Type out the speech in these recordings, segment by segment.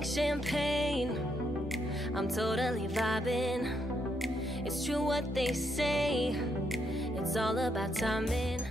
drink champagne. I'm totally vibing. It's true what they say. It's all about timing.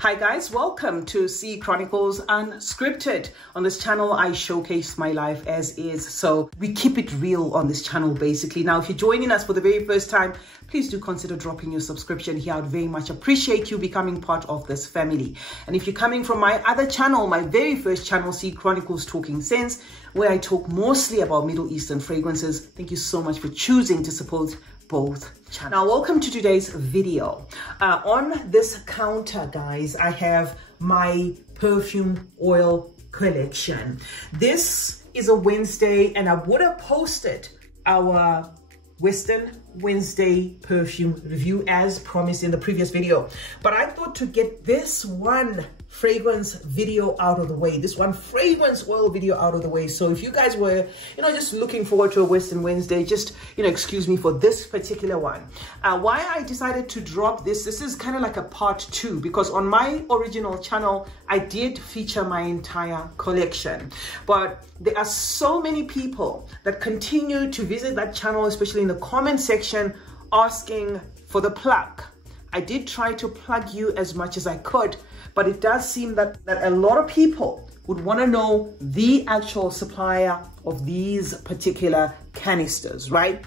Hi guys, welcome to C Chronicles Unscripted. On this channel, I showcase my life as is. So we keep it real on this channel basically. Now, if you're joining us for the very first time, please do consider dropping your subscription here. I would very much appreciate you becoming part of this family. And if you're coming from my other channel, my very first channel, C Chronicles Talking Sense, where I talk mostly about Middle Eastern fragrances, thank you so much for choosing to support both channels. Now, welcome to today's video. On this counter, guys, I have my perfume oil collection. This is a Wednesday, and I would have posted our Western Wednesday perfume review as promised in the previous video, but I thought to get this one fragrance video out of the way, this one fragrance oil video out of the way. So if you guys were, just looking forward to a Western Wednesday, just, excuse me for this particular one. Why I decided to drop this is kind of like a part 2, because on my original channel, I did feature my entire collection, but there are so many people that continue to visit that channel, especially in the comment section, asking for the plug. I did try to plug you as much as I could, but it does seem that a lot of people would want to know the actual supplier of these particular canisters, right?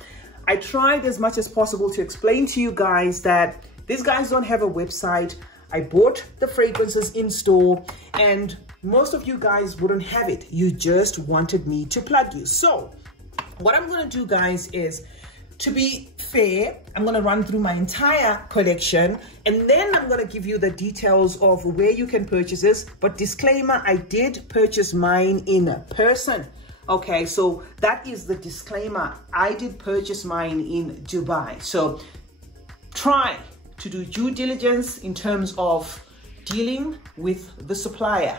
I tried as much as possible to explain to you guys that these guys don't have a website. I bought the fragrances in store, and most of you guys wouldn't have it. You just wanted me to plug you. So what I'm going to do, guys, is, to be fair, I'm going to run through my entire collection, and then I'm going to give you the details of where you can purchase this. But disclaimer, I did purchase mine in person. Okay, so that is the disclaimer. I did purchase mine in Dubai. So try to do due diligence in terms of dealing with the supplier.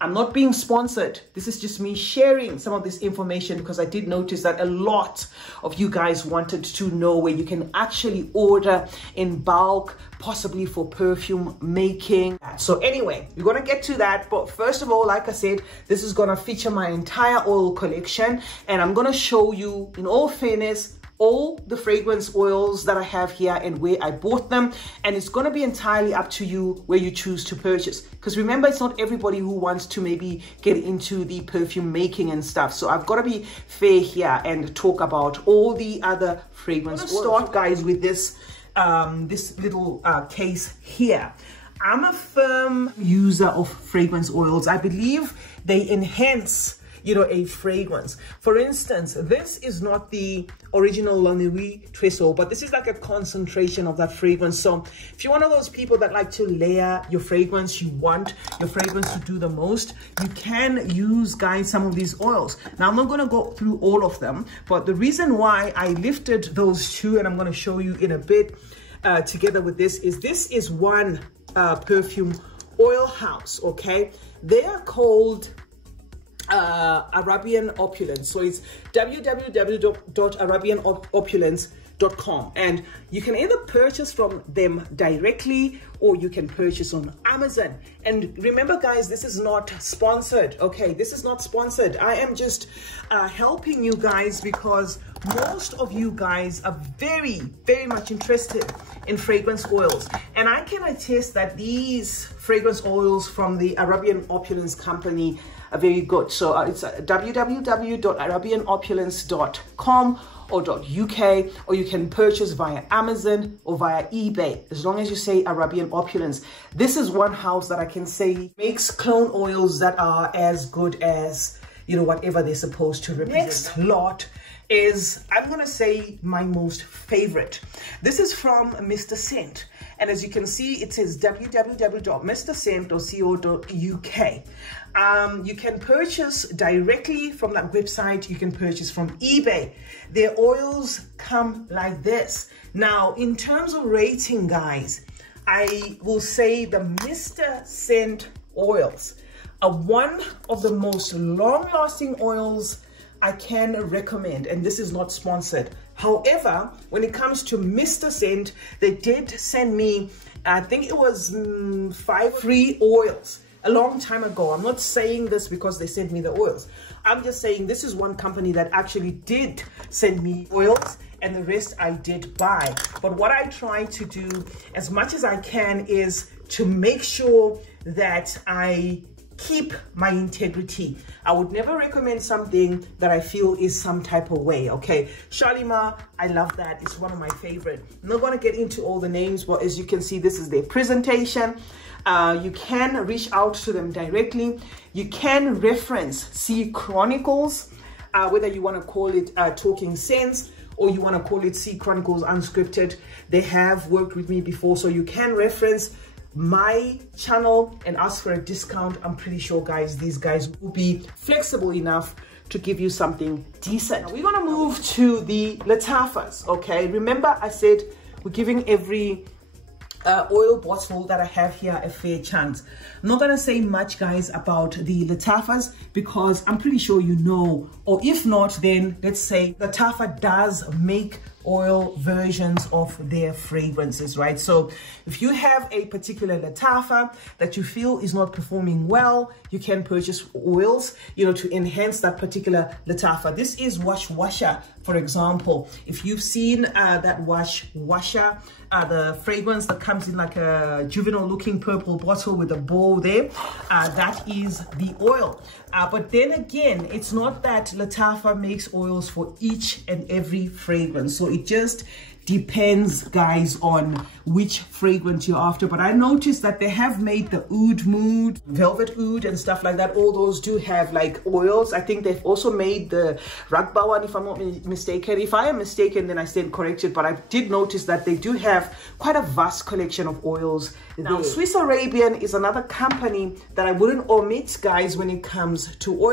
I'm not being sponsored. This is just me sharing some of this information, because I did notice that a lot of you guys wanted to know where you can actually order in bulk, possibly for perfume making. So anyway, we're going to get to that. But first of all, like I said, this is going to feature my entire oil collection, and I'm going to show you, in all fairness, all the fragrance oils that I have here and where I bought them. And it's going to be entirely up to you where you choose to purchase, because remember, it's not everybody who wants to maybe get into the perfume making and stuff. So I've got to be fair here and talk about all the other fragrance oils. Start, guys, with this this little case here. I'm a firm user of fragrance oils. I believe they enhance a fragrance. For instance, this is not the original La Nuit Trousseau, but this is like a concentration of that fragrance. So if you're one of those people that like to layer your fragrance, you want your fragrance to do the most, you can use, guys, some of these oils. Now, I'm not going to go through all of them, but the reason why I lifted those two, and I'm going to show you in a bit together with this is one perfume oil house. Okay, they are called Arabian Opulence. So it's www.arabianopulence.com, and you can either purchase from them directly or you can purchase on Amazon. And remember, guys, this is not sponsored. Okay, this is not sponsored. I am just helping you guys, because most of you guys are very, very much interested in fragrance oils, and I can attest that these fragrance oils from the Arabian Opulence company are very good. So it's www.arabianopulence.com or .uk, or you can purchase via Amazon or via eBay, as long as you say Arabian Opulence. This is one house that I can say makes clone oils that are as good as, whatever they're supposed to represent. Next lot is, I'm going to say, my most favorite. This is from Mr. Scent. And as you can see, it says www.mrscent.co.uk. You can purchase directly from that website. You can purchase from eBay. Their oils come like this. Now, in terms of rating, guys, I will say the Mr. Scent oils are one of the most long-lasting oils I can recommend, and this is not sponsored. However, when it comes to Mr. Scent, they did send me, I think it was 5 free oils a long time ago. I'm not saying this because they sent me the oils. I'm just saying this is one company that actually did send me oils, and the rest I did buy. But what I try to do as much as I can is to make sure that I keep my integrity. I would never recommend something that I feel is some type of way. Okay, Shalimar, I love that. It's one of my favorite. I'm not going to get into all the names, but as you can see, this is their presentation. You can reach out to them directly. You can reference C Chronicles, whether you want to call it Talking Sense or you want to call it C Chronicles Unscripted. They have worked with me before, so you can reference my channel and ask for a discount. I'm pretty sure, guys, these guys will be flexible enough to give you something decent. Now, we're gonna move to the Latafas. Okay, remember I said we're giving every oil bottle that I have here a fair chance. I'm not gonna say much, guys, about the Latafas because I'm pretty sure you know, or if not, then let's say Latafa does make oil versions of their fragrances, right? So if you have a particular Latafa that you feel is not performing well, you can purchase oils, you know, to enhance that particular Latafa. This is Wash Washer, for example. If you've seen that Wash Washer, the fragrance that comes in like a juvenile looking purple bottle with a bow there, that is the oil. But then again, it's not that Latafa makes oils for each and every fragrance. So it just depends, guys, on which fragrance you're after. But I noticed that they have made the Oud Mood, Velvet Oud and stuff like that. All those do have like oils. I think they've also made the Ragba one, if I'm not mistaken. If I am mistaken, then I stand corrected. But I did notice that they do have quite a vast collection of oils. Now, Swiss Arabian is another company that I wouldn't omit, guys, when it comes to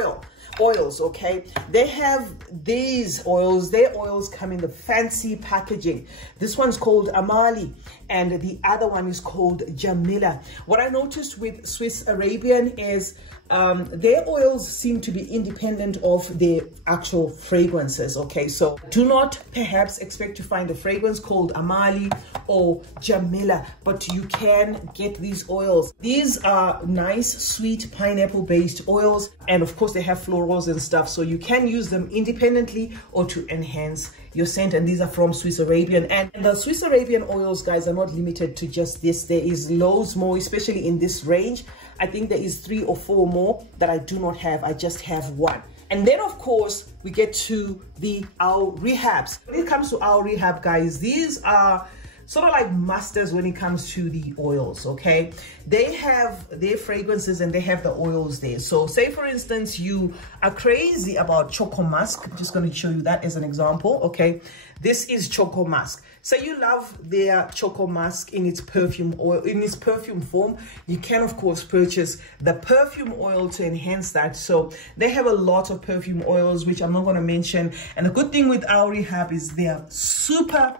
oils. Okay, they have these oils. Their oils come in the fancy packaging. This one's called Amali and the other one is called Jamila. What I noticed with Swiss Arabian is their oils seem to be independent of their actual fragrances. Okay, so do not perhaps expect to find a fragrance called Amali or Jamila, but you can get these oils. These are nice, sweet pineapple based oils, and of course they have florals and stuff, so you can use them independently or to enhance your scent. And these are from Swiss Arabian, and the Swiss Arabian oils, guys, are not limited to just this. There is loads more, especially in this range. I think there is 3 or 4 more that I do not have. I just have one. And then of course we get to the Our Rehabs. When it comes to Our Rehab, guys, these are sort of like masters when it comes to the oils. Okay, they have their fragrances and they have the oils there. So say for instance you are crazy about Choco Musk. I'm just going to show you that as an example. Okay, this is Choco Musk. So you love their Choco Musk in its perfume oil, in its perfume form. You can of course purchase the perfume oil to enhance that. So they have a lot of perfume oils, which I'm not going to mention. And the good thing with Our Rehab is they are super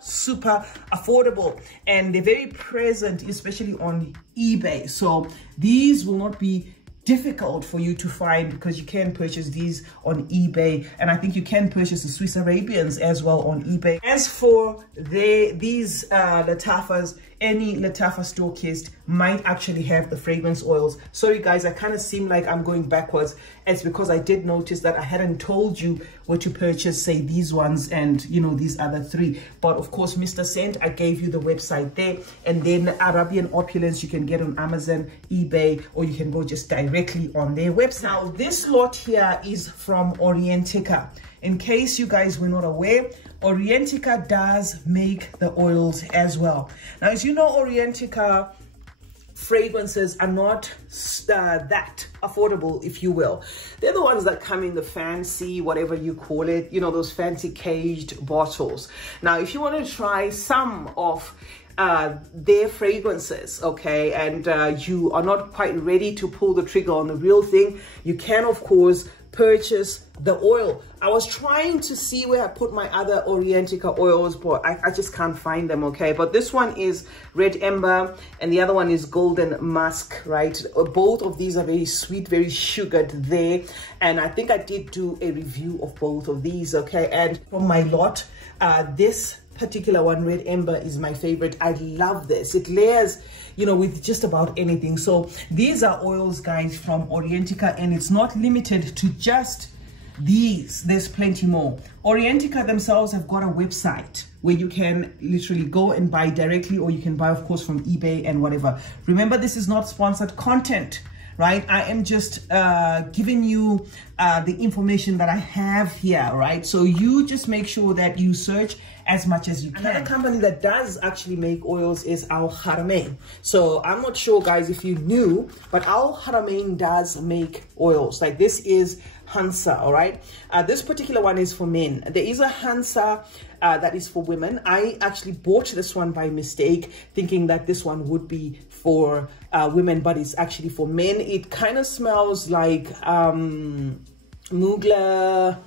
affordable and they're very present, especially on eBay. So these will not be difficult for you to find because you can purchase these on eBay, and I think you can purchase the Swiss Arabians as well on eBay. As for these Latafas, any Latafa storeist might actually have the fragrance oils. Sorry guys, I kind of seem like I'm going backwards. It's because I did notice that I hadn't told you where to purchase, say, these ones and, you know, these other 3. But of course, Mr. Scent, I gave you the website there. And then Arabian Opulence you can get on Amazon, eBay, or you can go just directly on their website. Now, this lot here is from Orientica. In case you guys were not aware, Orientica does make the oils as well. Now, as you know, Orientica fragrances are not that affordable, if you will. They're the ones that come in the fancy, whatever you call it, you know, those fancy caged bottles. Now, if you want to try some of their fragrances, okay, and you are not quite ready to pull the trigger on the real thing, you can of course purchase the oil. I was trying to see where I put my other Orientica oils, but I just can't find them. Okay, but this one is Red Ember and the other one is Golden Musk, right? Both of these are very sweet, very sugared there, and I think I did do a review of both of these. Okay, and from my lot, this particular one, Red Ember, is my favorite. I love this. It layers, you know, with just about anything. So these are oils, guys, from Orientica, and it's not limited to just these. There's plenty more. Orientica themselves have got a website where you can literally go and buy directly, or you can buy, of course, from eBay and whatever. Remember, this is not sponsored content, right? I am just giving you the information that I have here, right? So you just make sure that you search as much as you can. Another company that does actually make oils is Al Haramain. So I'm not sure, guys, if you knew, but Al Haramain does make oils. Like, this is Hansa, all right? This particular one is for men. There is a Hansa that is for women. I actually bought this one by mistake, thinking that this one would be for women, but it's actually for men. It kind of smells like Mugler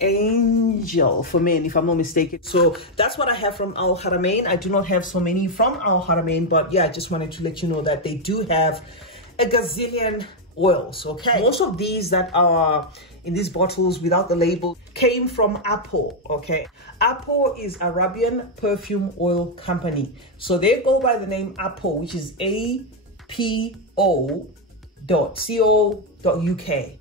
Angel for men, if I'm not mistaken. So that's what I have from Al Haramain. I do not have so many from Al Haramain, but yeah, I just wanted to let you know that they do have a gazillion oils. Okay, most of these that are in these bottles without the label came from Apo. Okay, Apo is Arabian Perfume Oil Company, so they go by the name Apo, which is apo.co.uk.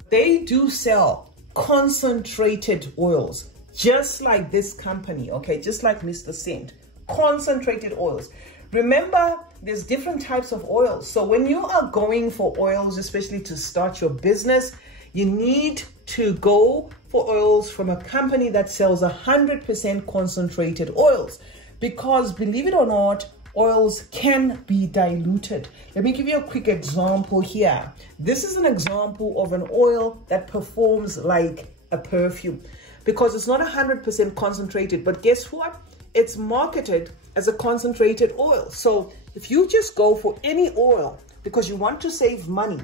They do sell concentrated oils, just like this company, okay, just like Mr. Scent. Concentrated oils. Remember, there's different types of oils. So when you are going for oils, especially to start your business, you need to go for oils from a company that sells 100% concentrated oils, because believe it or not, oils can be diluted. Let me give you a quick example here. This is an example of an oil that performs like a perfume, because it's not 100% concentrated, but guess what? It's marketed as a concentrated oil. So if you just go for any oil because you want to save money,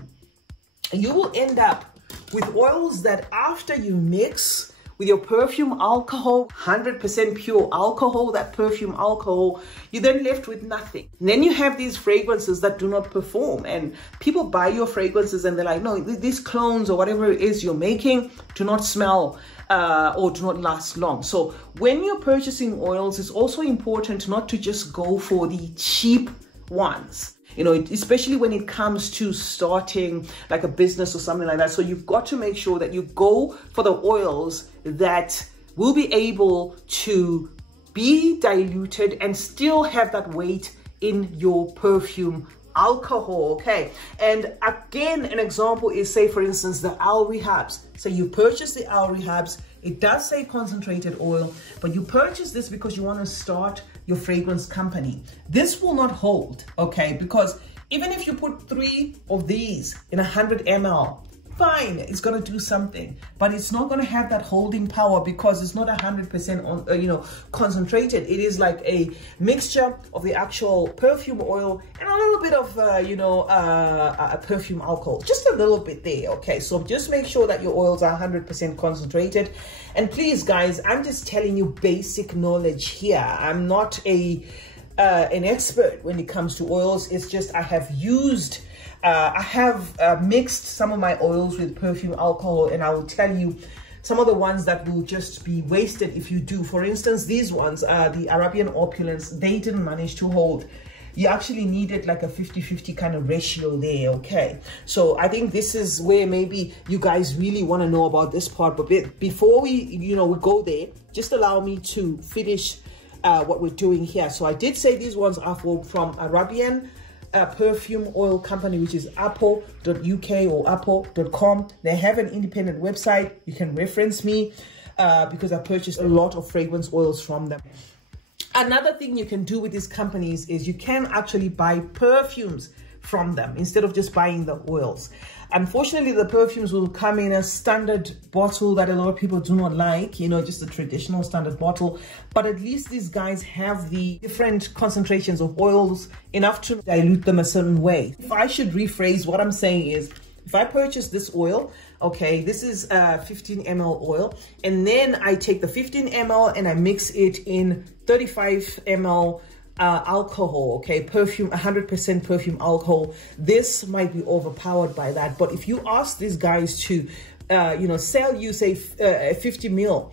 you will end up with oils that after you mix with your perfume alcohol, 100% pure alcohol, that perfume alcohol, you're then left with nothing. And then you have these fragrances that do not perform, and people buy your fragrances and they're like, no, these clones or whatever it is you're making do not smell or do not last long. So when you're purchasing oils, it's also important not to just go for the cheap ones, you know, especially when it comes to starting like a business or something like that. So you've got to make sure that you go for the oils that will be able to be diluted and still have that weight in your perfume alcohol. Okay, and again, an example is, say for instance, the Al Rehabs. So you purchase the Al Rehabs, it does say concentrated oil, but you purchase this because you want to start your fragrance company. This will not hold, okay, because even if you put 3 of these in 100 ml, fine, it's going to do something, but it's not going to have that holding power because it's not 100% on concentrated. It is like a mixture of the actual perfume oil and a little bit of a perfume alcohol, just a little bit there. Okay, so just make sure that your oils are 100% concentrated. And please, guys, I'm just telling you basic knowledge here. I'm not an expert when it comes to oils. It's just I have used I have mixed some of my oils with perfume alcohol, and I will tell you some of the ones that will just be wasted if you do. For instance, these ones, the Arabian Opulence, they didn't manage to hold. You actually needed like a 50-50 kind of ratio there, okay? So I think this is where maybe you guys really want to know about this part. But before we go there, just allow me to finish what we're doing here. So I did say these ones are from Arabian Perfume Oil Company, which is apo.uk or apo.com. They have an independent website. You can reference me because I purchased a lot of fragrance oils from them. Another thing you can do with these companies is you can actually buy perfumes from them instead of just buying the oils. Unfortunately, the perfumes will come in a standard bottle that a lot of people do not like, just a traditional standard bottle. But at least these guys have the different concentrations of oils enough to dilute them a certain way. If I should rephrase, what I'm saying is, if I purchase this oil, okay, this is 15 ml oil, and then I take the 15 ml and I mix it in 35 ml alcohol, okay, perfume, 100% perfume alcohol, this might be overpowered by that. But if you ask these guys to sell you say a 50 ml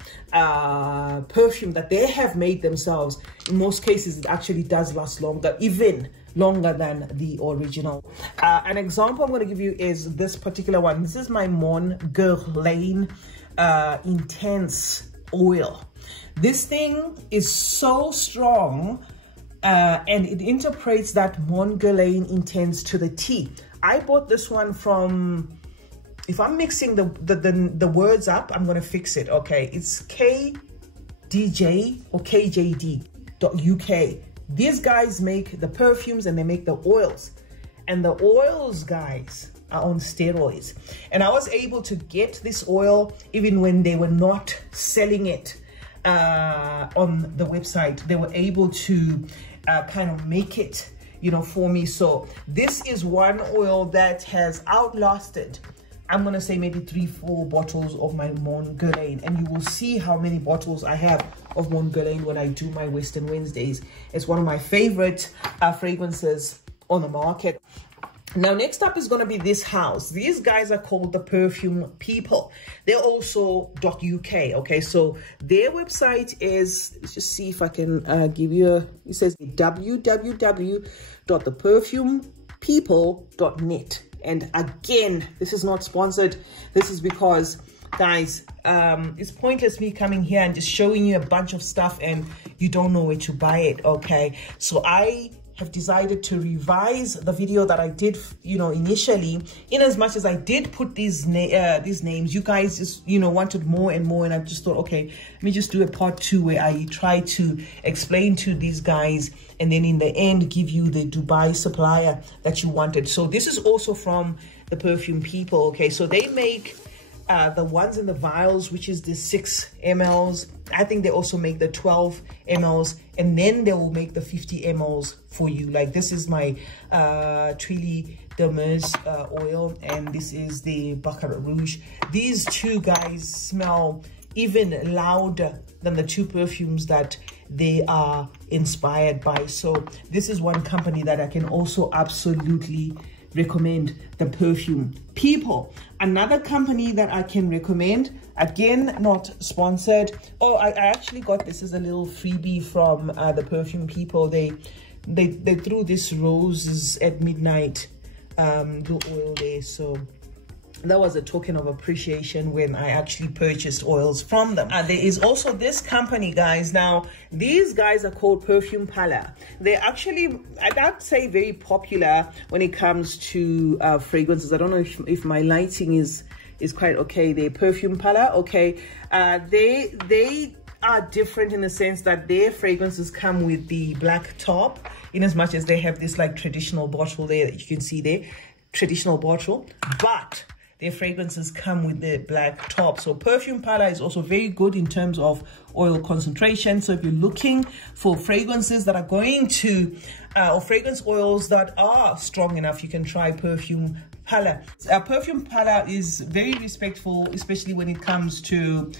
perfume that they have made themselves, in most cases it actually does last longer, even longer than the original. An example I'm going to give you is this particular one. This is my Mon Guerlain Intense Oil. This thing is so strong, and it interprets that Mon Guerlain Intense to the T. I bought this one from, if I'm mixing the words up, I'm going to fix it, okay? It's KDJ or KJD.UK. These guys make the perfumes and they make the oils. And the oils, guys, are on steroids. And I was able to get this oil even when they were not selling it on the website. They were able to kind of make it, for me. So this is one oil that has outlasted, I'm going to say maybe 3-4 bottles of my Mon Guerlain. And you will see how many bottles I have of Mon Guerlain when I do my Western Wednesdays. It's one of my favorite fragrances on the market. Now, next up is going to be this house. These guys are called the Perfume People. They're also .uk, okay? So their website is, let's just see if I can give you it says www.theperfumepeople.net. And again, this is not sponsored. This is because, guys, it's pointless me coming here and just showing you a bunch of stuff and you don't know where to buy it, okay? So I have decided to revise the video that I did, initially, in as much as I did put these names. You guys just, wanted more and more, and I just thought, okay, let me just do a part 2 where I try to explain to these guys and then in the end give you the Dubai supplier that you wanted. So this is also from the Perfume People, okay? So they make the ones in the vials, which is the 6 mls. I think they also make the 12 mls, and then they will make the 50 mls for you. Like this is my Trilly Dermes oil, and this is the Baccarat Rouge. These two guys smell even louder than the two perfumes that they are inspired by. So this is one company that I can also absolutely recommend, the Perfume People. Another company that I can recommend, again, not sponsored. Oh, I actually got this as a little freebie from the Perfume People. They threw this roses at midnight the oil there, so that was a token of appreciation when I actually purchased oils from them. There is also this company, guys. Now, these guys are called Perfume Pala. They're actually, I'd say, very popular when it comes to fragrances. I don't know if my lighting is quite okay. They're Perfume Pala, okay. They are different in the sense that their fragrances come with the black top, in as much as they have this like traditional bottle there that you can see there, traditional bottle, but their fragrances come with the black top. So Perfume Pala is also very good in terms of oil concentration. So if you're looking for fragrances that are going to, or fragrance oils that are strong enough, you can try Perfume Pala. Perfume Pala is very respectful, especially when it comes to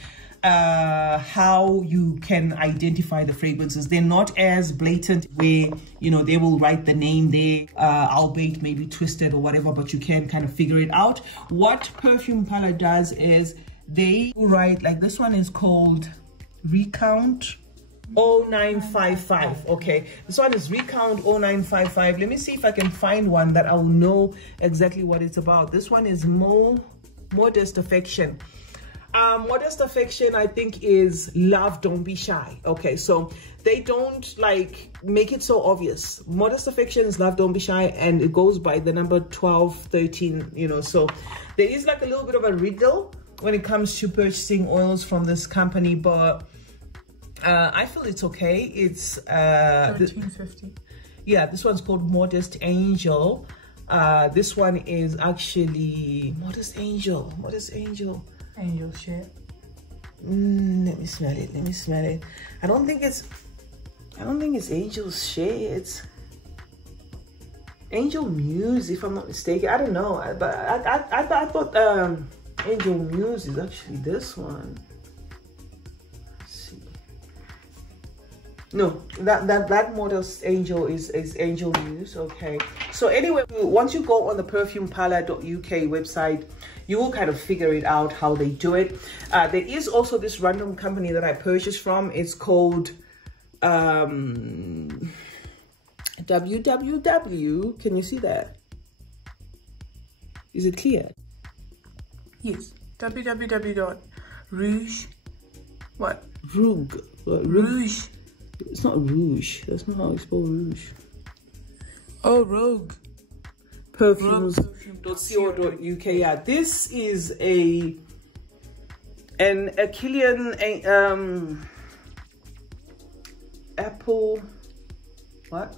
how you can identify the fragrances. They're not as blatant where, they will write the name there, albeit maybe twisted or whatever, but you can kind of figure it out. What Perfume Pala does is they write, like this one is called Recount 0955. Okay, this one is Recount 0955. Let me see if I can find one that I will know exactly what it's about. This one is Modest Affection. Modest Affection, I think, is Love Don't Be Shy. Okay, so they don't like make it so obvious. Modest Affection is Love Don't Be Shy, and it goes by the number 12, 13, so there is like a little bit of a riddle when it comes to purchasing oils from this company, but I feel it's okay. It's 1350. Yeah, this one's called Modest Angel. This one is actually Modest Angel. Angel shit. Let me smell it. I don't think it's Angel's shade. It's Angel Muse, if I'm not mistaken. I don't know, but I thought Angel Muse is actually this one. Let's see. No, that model's Angel is Angel News. Okay, so anyway, once you go on the perfumepala.uk website, you will kind of figure it out how they do it. There is also this random company that I purchased from. It's called www. Can you see that? Is it clear? Yes. www.rouge. What? Rouge. Rouge. It's not Rouge. That's not how you spell Rouge. Oh, Rogue. Perfumes.co.uk. Yeah, this is a Killian Apple. What?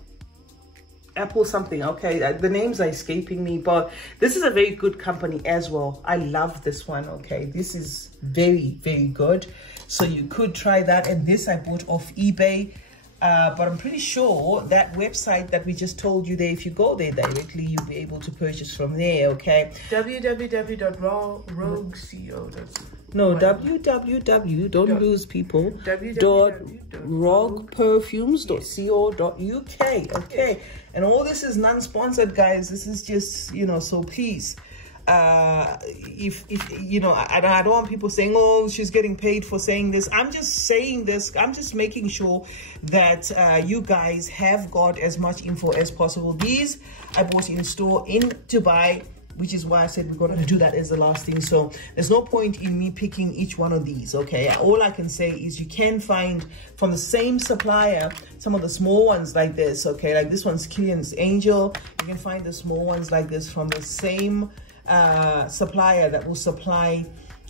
Apple something. Okay, the names are escaping me, but this is a very good company as well. I love this one. Okay, this is very, very good. So you could try that. And this I bought off eBay, but I'm pretty sure that website that we just told you there, if you go there directly, you'll be able to purchase from there. Okay, www.rogueco.com. no, www, don't lose people, .rogueperfumes.co.uk. Okay, and all this is non-sponsored, guys. This is just, you know, so please, if you know, I don't want people saying, oh, she's getting paid for saying this. I'm just saying this. I'm just making sure that you guys have got as much info as possible. These I bought in store in Dubai, which is why I said we're going to do that as the last thing. So there's no point in me picking each one of these, okay? All I can say is you can find from the same supplier some of the small ones like this, okay? Like this one's Killian's Angel. You can find the small ones like this from the same supplier that will supply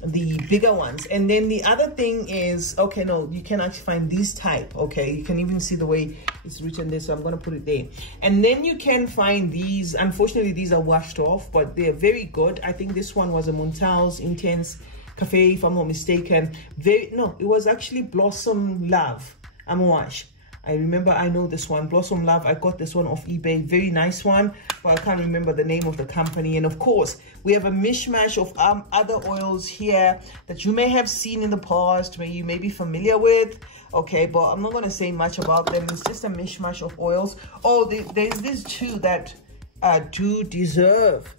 the bigger ones. And then the other thing is, okay, no, you can actually find these type, okay? You can even see the way it's written there, so I'm going to put it there. And then you can find these. Unfortunately, these are washed off, but they're very good. I think this one was a Montal's Intense Cafe, if I'm not mistaken. No, it was actually Blossom Love Amouage. I remember, I know this one, Blossom Love. I got this one off eBay. Very nice one, but I can't remember the name of the company. And of course, we have a mishmash of other oils here that you may have seen in the past, where you may be familiar with. Okay, but I'm not going to say much about them. It's just a mishmash of oils. Oh, there's these two that do deserve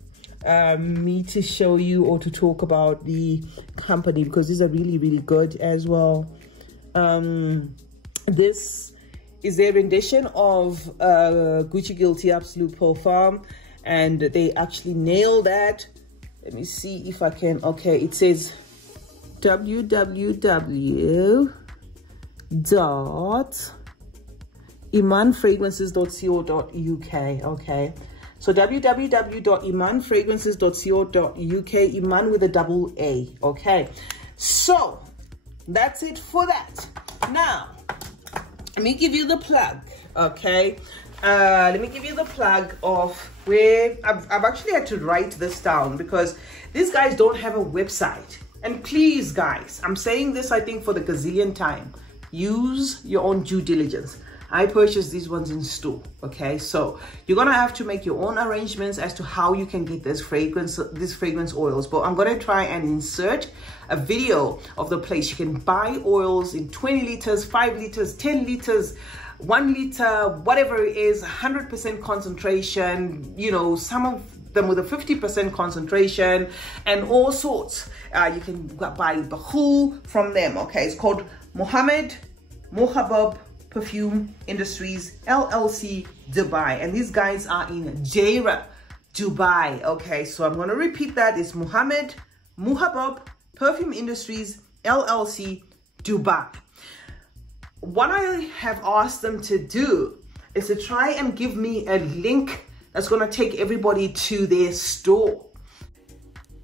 me to show you or to talk about the company, because these are really, really good as well. This is their rendition of Gucci Guilty Absolute Perfume, and they actually nailed that. Let me see if I can. Okay, it says www.imanfragrances.co.uk. okay, so www.imanfragrances.co.uk, Iman with a double A. Okay, so that's it for that. Now let me give you the plug, okay? Let me give you the plug of where I've actually had to write this down, because these guys don't have a website. And please, guys, I'm saying this, I think, for the gazillion time. Use your own due diligence. I purchased these ones in store, okay? So you're gonna have to make your own arrangements as to how you can get these fragrance oils. But I'm gonna try and insert a video of the place. You can buy oils in 20 liters, 5 liters, 10 liters, 1 liter, whatever it is, 100% concentration, you know, some of them with a 50% concentration and all sorts. You can buy the whole from them, okay? It's called Mohammed Mohabab Perfume Industries LLC Dubai, and these guys are in Jaira, Dubai. Okay, so I'm going to repeat that. It's Mohammed Mohabab Perfume Industries LLC Dubai. What I have asked them to do is to try and give me a link that's going to take everybody to their store.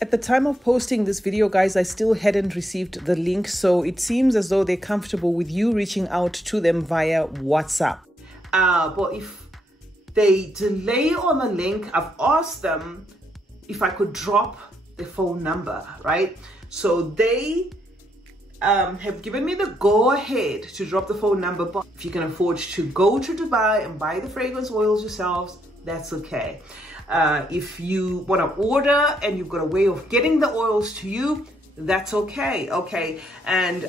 At the time of posting this video, guys, I still hadn't received the link, so it seems as though they're comfortable with you reaching out to them via WhatsApp. But if they delay on the link, I've asked them if I could drop the phone number, right? So they have given me the go-ahead to drop the phone number, but if you can afford to go to Dubai and buy the fragrance oils yourselves, that's okay. If you want to order and you've got a way of getting the oils to you, that's okay. Okay. And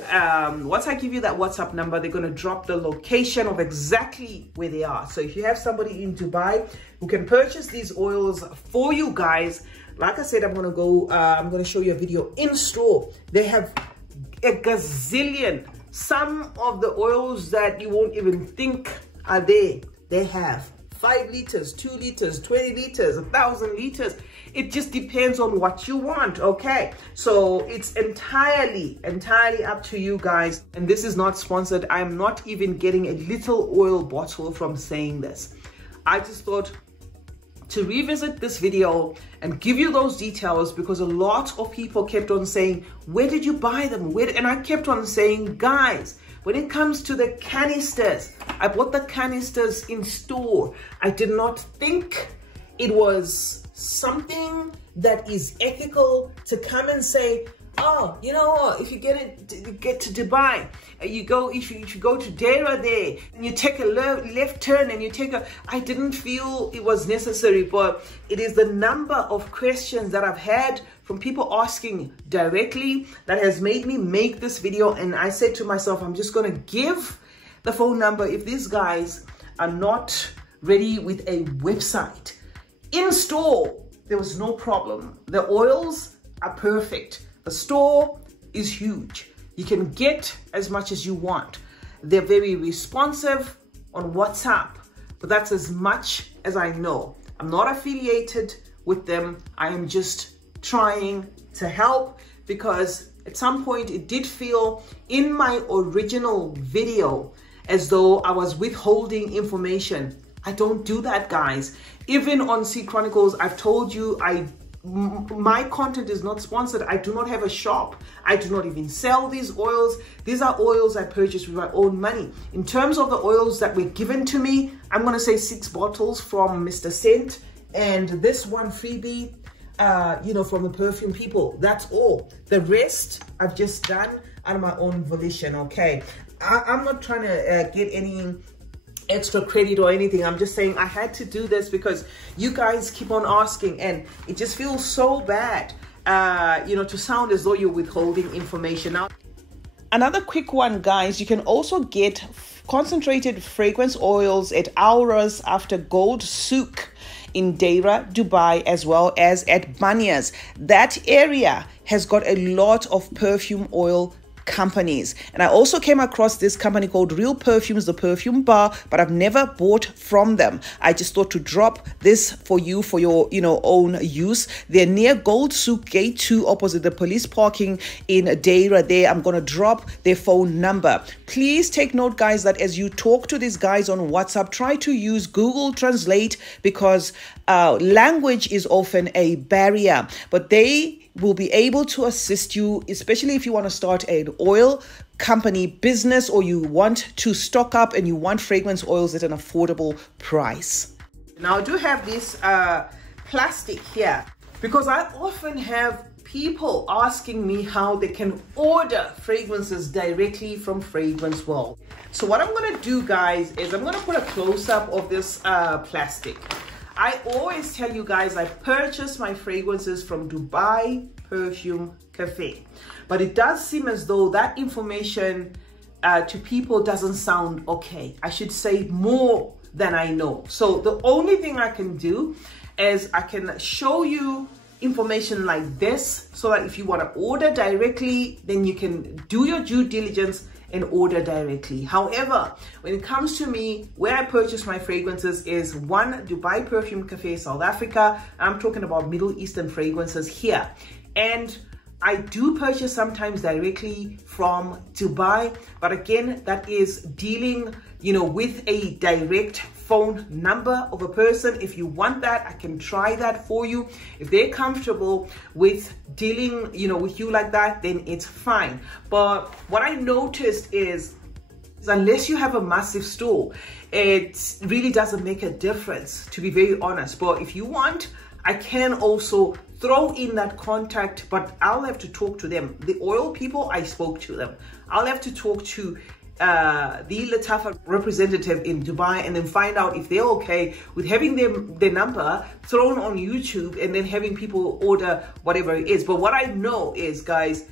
once I give you that WhatsApp number, they're going to drop the location of exactly where they are. So if you have somebody in Dubai who can purchase these oils for you guys, like I said, I'm going to show you a video in store. They have a gazillion. Some of the oils that you won't even think are there, they have 5 liters, 2 liters, 20 liters, 1,000 liters. It just depends on what you want. Okay, so it's entirely up to you guys. And this is not sponsored. I'm not even getting a little oil bottle from saying this. I just thought to revisit this video and give you those details, because a lot of people kept on saying, where did you buy them? And I kept on saying, guys, when it comes to the canisters, I bought the canisters in store. I did not think it was something that is ethical to come and say, oh, you know, if you get to Dubai, if you go to Deira there, and you take a left turn and you take I didn't feel it was necessary, but it is the number of questions that I've had from people asking directly that has made me make this video. And I said to myself, I'm just going to give the phone number if these guys are not ready with a website. In store, there was no problem. The oils are perfect. The store is huge. You can get as much as you want. They're very responsive on WhatsApp, but that's as much as I know. I'm not affiliated with them. I am just trying to help, because at some point it did feel in my original video as though I was withholding information. I don't do that, guys. Even on Sea Chronicles, I've told you my content is not sponsored. I do not have a shop. I do not even sell these oils. These are oils I purchased with my own money. In terms of the oils that were given to me, I'm going to say 6 bottles from Mr. Scent, and this one freebie, you know, from the Perfume people. That's all. The rest I've just done out of my own volition. Okay, I'm not trying to get any extra credit or anything. I'm just saying I had to do this because you guys keep on asking, and it just feels so bad, you know, to sound as though you're withholding information. Now, another quick one, guys, you can also get concentrated fragrance oils at Aura's After Gold Souk in Deira, Dubai, as well as at Banyas. That area has got a lot of perfume oil companies, and I also came across this company called Real Perfumes, the perfume bar, but I've never bought from them. I just thought to drop this for you for your own use. They're near Gold Souk Gate 2, opposite the police parking in Deira. There, I'm gonna drop their phone number. Please take note, guys, that as you talk to these guys on WhatsApp, try to use Google Translate, because language is often a barrier, but they will be able to assist you, especially if you want to start an oil company business, or you want to stock up and you want fragrance oils at an affordable price. Now I do have this plastic here, because I often have people asking me how they can order fragrances directly from Fragrance World. So what I'm going to do, guys, is I'm going to put a close-up of this plastic. I always tell you guys, I purchase my fragrances from Dubai Perfume Cafe, but it does seem as though that information to people doesn't sound okay. I should say more than I know. So the only thing I can do is I can show you information like this, so that if you want to order directly, then you can do your due diligence and order directly. However, when it comes to me, where I purchase my fragrances is 1 Dubai Perfume Cafe, South Africa. I'm talking about Middle Eastern fragrances here. And I do purchase sometimes directly from Dubai, but again, that is dealing, with a direct phone number of a person. If you want that, I can try that for you. If they're comfortable with dealing, with you like that, then it's fine. But what I noticed is unless you have a massive store, it really doesn't make a difference, to be very honest. But if you want, I can also throw in that contact, but I'll have to talk to them. The oil people, I spoke to them. I'll have to talk to the Latafa representative in Dubai, and then find out if they're okay with having their number thrown on YouTube and then having people order whatever it is. But what I know is, guys,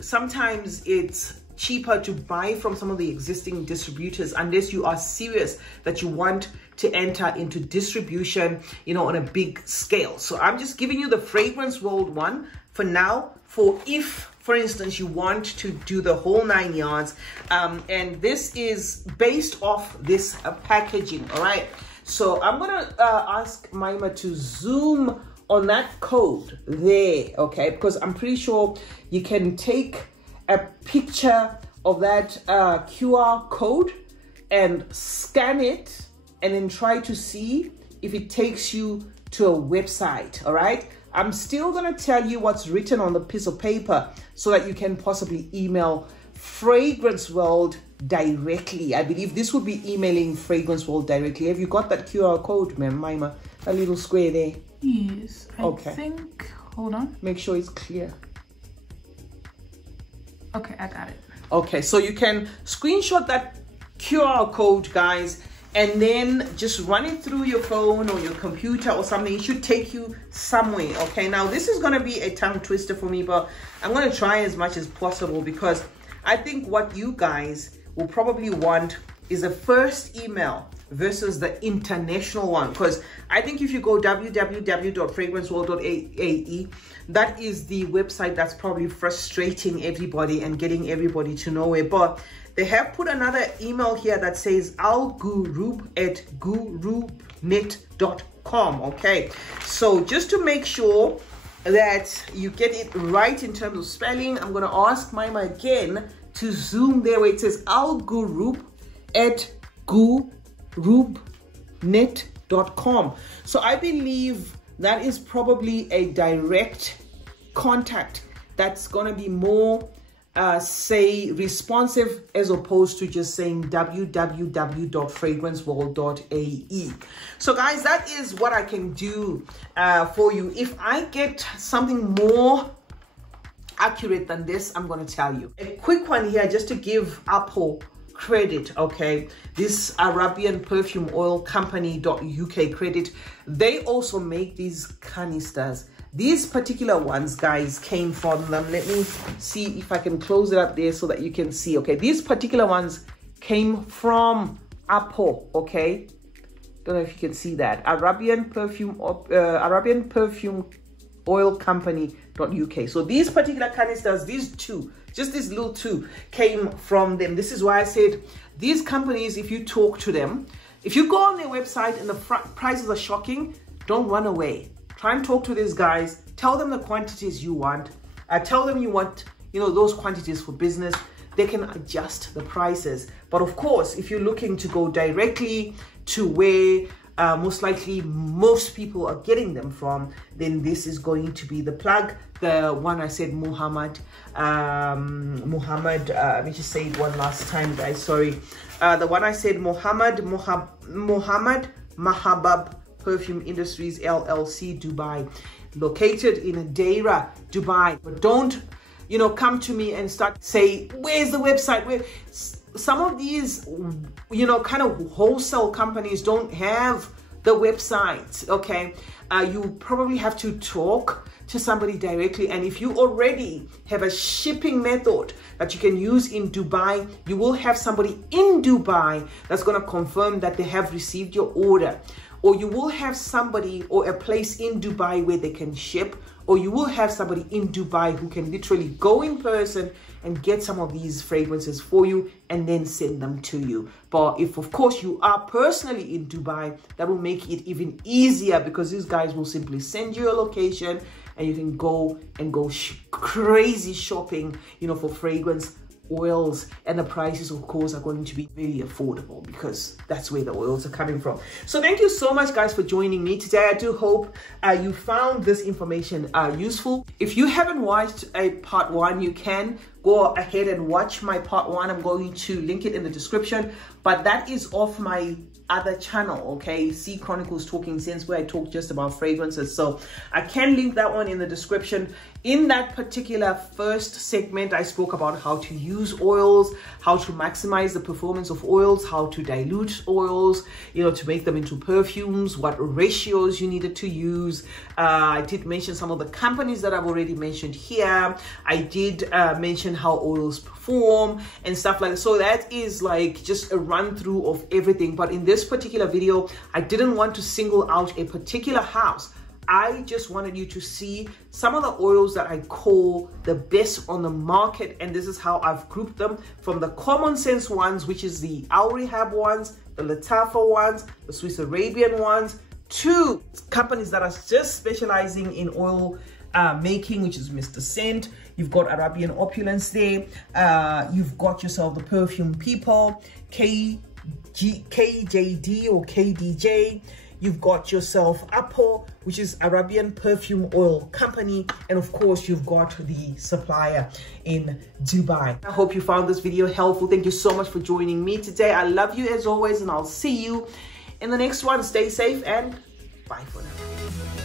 sometimes it's cheaper to buy from some of the existing distributors unless you are serious that you want to enter into distribution, you know, on a big scale. So I'm just giving you the Fragrance World one for now, for if, for instance, you want to do the whole 9 yards. And this is based off this packaging. All right. So I'm going to ask Maima to zoom on that code there. Okay. Because I'm pretty sure you can take a picture of that QR code and scan it and then try to see if it takes you to a website. All right. I'm still going to tell you what's written on the piece of paper so that you can possibly email Fragrance World directly. I believe this would be emailing Fragrance World directly. Have you got that QR code, ma'am, Maima? A little square there. Yes. I Okay. think, hold on. Make sure it's clear. Okay, I got it. Okay, so you can screenshot that QR code, guys, and then just run it through your phone or your computer or something. It should take you somewhere. Okay, now this is going to be a tongue twister for me, but I'm going to try as much as possible because I think what you guys will probably want is the first email versus the international one, because I think if you go www.fragranceworld.ae, that is the website that's probably frustrating everybody and getting everybody to nowhere. But they have put another email here that says algurub@gurubnet.com. Okay, so just to make sure that you get it right in terms of spelling, I'm going to ask Maima again to zoom there where it says algurub@gurubnet.com. So I believe that is probably a direct contact that's going to be more say responsive as opposed to just saying www.fragranceworld.ae. So guys, that is what I can do for you. If I get something more accurate than this, I'm going to tell you. A quick one here just to give Apple credit. Okay, this Arabian Perfume Oil Company.uk credit. They also make these canisters. These particular ones, guys, came from them. Let me see if I can close it up there so that you can see. Okay, these particular ones came from Apple. Okay, don't know if you can see that. Arabian Perfume Oil Company.uk. So these particular canisters, these two, just these little two, came from them. This is why I said these companies, if you talk to them, if you go on their website and the prices are shocking, don't run away. Try and talk to these guys. Tell them the quantities you want. Tell them you want, you know, those quantities for business. They can adjust the prices. But of course, if you're looking to go directly to where most likely most people are getting them from, then this is going to be the plug. The one I said, Muhammad, let me just say it one last time, guys, sorry. The one I said, Muhammad Mahabab Perfume Industries LLC, Dubai, located in Deira, Dubai. But don't, you know, come to me and start say, where's the website? Where some of these, you know, kind of wholesale companies don't have the website. Okay, you probably have to talk to somebody directly, and if you already have a shipping method that you can use in Dubai, you will have somebody in Dubai that's going to confirm that they have received your order. Or you will have somebody or a place in Dubai where they can ship, or you will have somebody in Dubai who can literally go in person and get some of these fragrances for you and then send them to you. But if, of course, you are personally in Dubai, that will make it even easier, because these guys will simply send you a location and you can go and go crazy shopping, you know, for fragrance oils, and the prices, of course, are going to be very affordable because that's where the oils are coming from. So thank you so much, guys, for joining me today. I do hope you found this information useful. If you haven't watched a part 1, you can go ahead and watch my part 1. I'm going to link it in the description, but that is off my other channel, okay, C Chronicles Talking Sense, where I talk just about fragrances. So I can link that one in the description. In that particular first segment, I spoke about how to use oils, how to maximize the performance of oils, how to dilute oils, you know, to make them into perfumes, what ratios you needed to use. I did mention some of the companies that I've already mentioned here. I did mention how oils perform and stuff like that. So that is like just a run through of everything. But in this particular video, I didn't want to single out a particular house. I just wanted you to see some of the oils that I call the best on the market, and this is how I've grouped them from the common sense ones, which is the Al Rehab ones, the Latafa ones, the Swiss Arabian ones, to companies that are just specializing in oil making, which is Mr. Scent. You've got Arabian Opulence there. You've got yourself the Perfume people, KJD or KDJ. You've got yourself Apple, which is Arabian Perfume Oil Company. And of course, you've got the supplier in Dubai. I hope you found this video helpful. Thank you so much for joining me today. I love you as always, and I'll see you in the next one. Stay safe and bye for now.